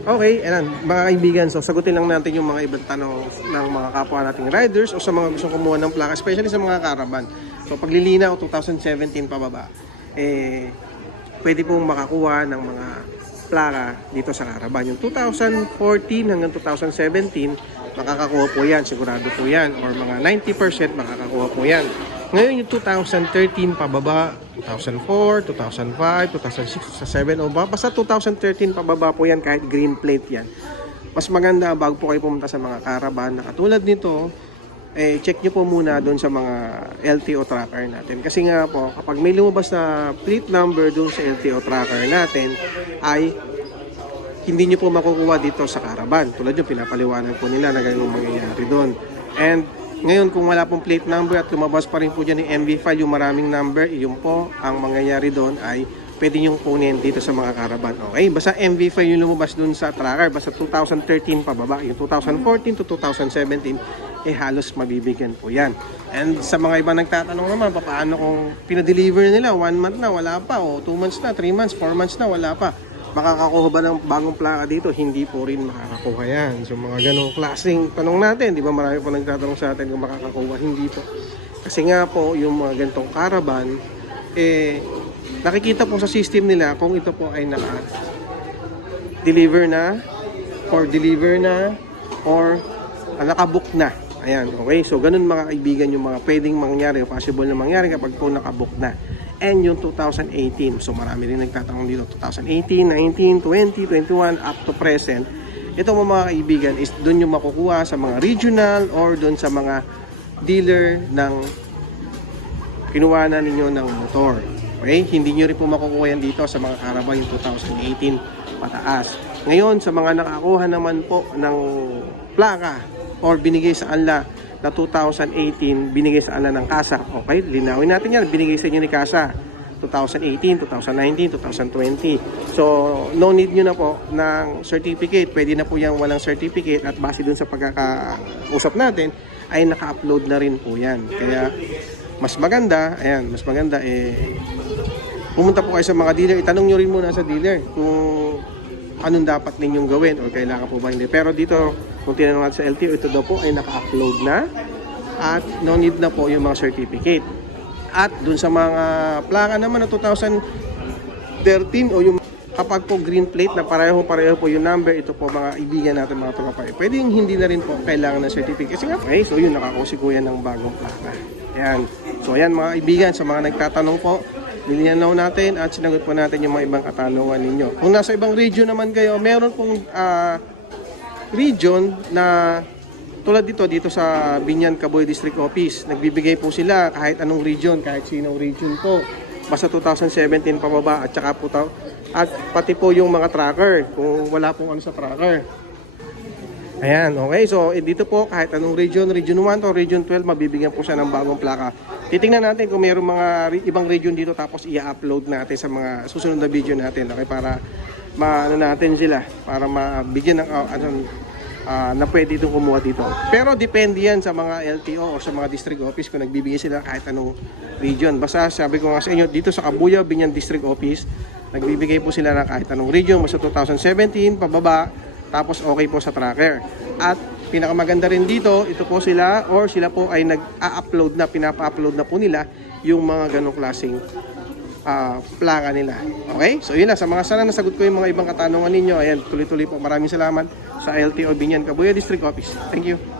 Okay, ayan, mga kaibigan, so sagutin lang natin yung mga ibang tanong ng mga kapwa nating riders o sa mga gustong kumuha ng plaka, especially sa mga caravan. So paglilinaw 2017 pababa, eh pwede pong makakuha ng mga plaka dito sa caravan. Yung 2014 hanggang 2017, makakakuha po yan, sigurado po yan, or mga 90% makakakuha po yan. Ngayon yung 2013 pababa, 2004, 2005, 2006, sa 7 o ba, basta 2013 pababa po yan kahit green plate yan. Mas maganda bago po kayo pumunta sa mga caravan na katulad nito, eh, check nyo po muna doon sa mga LTO tracker natin. Kasi nga po, kapag may lumabas na plate number doon sa LTO tracker natin, ay hindi nyo po makukuha dito sa caravan. Tulad yung pinapaliwanag po nila na ganun mangyayari doon. And ngayon kung wala pong plate number at lumabas pa rin po dyan yung MV file, yung maraming number, yun po ang mangyayari doon ay pwede nyong kunin dito sa mga caravan. Okay, basta MV file yung lumabas doon sa tracker, basta 2013 pababa, yung 2014 to 2017, eh halos mabibigyan po yan. And sa mga iba nagtatanong naman, paano kung pinadeliver nila, 1 month na, wala pa, o 2 months na, 3 months, 4 months na, wala pa. Makakakuha ba ng bagong plaka dito? Hindi po rin makakakuha yan. So mga ganong klaseng tanong natin, di ba marami po nagtatanong sa atin kung makakakuha, hindi po. Kasi nga po, yung mga ganitong caravan, eh, nakikita po sa system nila kung ito po ay naka deliver na or deliver na or ah, nakabook na. Ayan, okay? So, ganun mga kaibigan yung mga pwedeng mangyari possible na mangyari kapag po nakabook na. And yung 2018, so marami rin nagtatanong dito, 2018, 19, 20, 21, up to present. Ito mo mga kaibigan is doon yung makukuha sa mga regional or doon sa mga dealer ng kinuha na ninyo ng motor. Okay? Hindi nyo rin po makukuha yan dito sa mga caravan yung 2018 pataas. Ngayon, sa mga nakakuha naman po ng plaka or binigay sa anla na 2018, binigay sa anla ng kasa. Okay? Linawin natin yan. Binigay sa inyo ni kasa. 2018, 2019, 2020. So, no need nyo na po ng certificate. Pwede na po yung walang certificate at base dun sa pagkakausap natin, ay naka-upload na rin po yan. Kaya, mas maganda, ayan, mas maganda eh, pumunta po kayo sa mga dealer, itanong nyo rin muna sa dealer kung anong dapat ninyong gawin o kailangan po ba hindi. Pero dito, kung tinanong natin sa LTO, ito daw po ay naka-upload na at no need na po yung mga certificate. At dun sa mga plaka naman ng 2013 o yung kapag po green plate na pareho-pareho po yung number, ito po mga ibigan natin mga tropa. Eh, Pwede yung hindi na rin po kailangan ng certificate. Kasi nga, okay, so yun, nakakusi ko yan ng bagong plaka. Ayan. So ayan mga ibigan, sa mga nagtatanong po, nilinaw natin at sinagot po natin yung mga ibang katanungan ninyo. Kung nasa ibang region naman kayo, meron pong ah, region na tulad dito, dito sa Binyan Caboy District Office, nagbibigay po sila kahit anong region, kahit sinong region po. Basta 2017 pababa at saka po ta- at pati po yung mga tracker, kung wala pong ano sa tracker. Ayan, okay. So, eh, dito po, kahit anong region, region 1 to region 12, mabibigyan po siya ng bagong plaka. Titingnan natin kung mayroong mga ibang region dito, tapos i-upload natin sa mga susunod na video natin, okay, para maano natin sila, para mabigyan ng uh, ano, ah, na pwede itong kumuha dito. Pero depende yan sa mga LTO o sa mga district office kung nagbibigay sila kahit anong region. Basta sabi ko nga sa inyo, dito sa Kabuya, Binyan District Office, nagbibigay po sila ng kahit anong region, basta 2017, pababa, tapos okay po sa tracker. At pinakamaganda rin dito, ito po sila or sila po ay nag-upload na, pinapa-upload na po nila yung mga ganong klaseng ah, plaka nila. Okay? So yun na, sa mga sana nasagot ko yung mga ibang katanungan ninyo. Ayan, tuloy-tuloy po. Maraming salamat sa LTO Binyan Kabuya District Office. Thank you.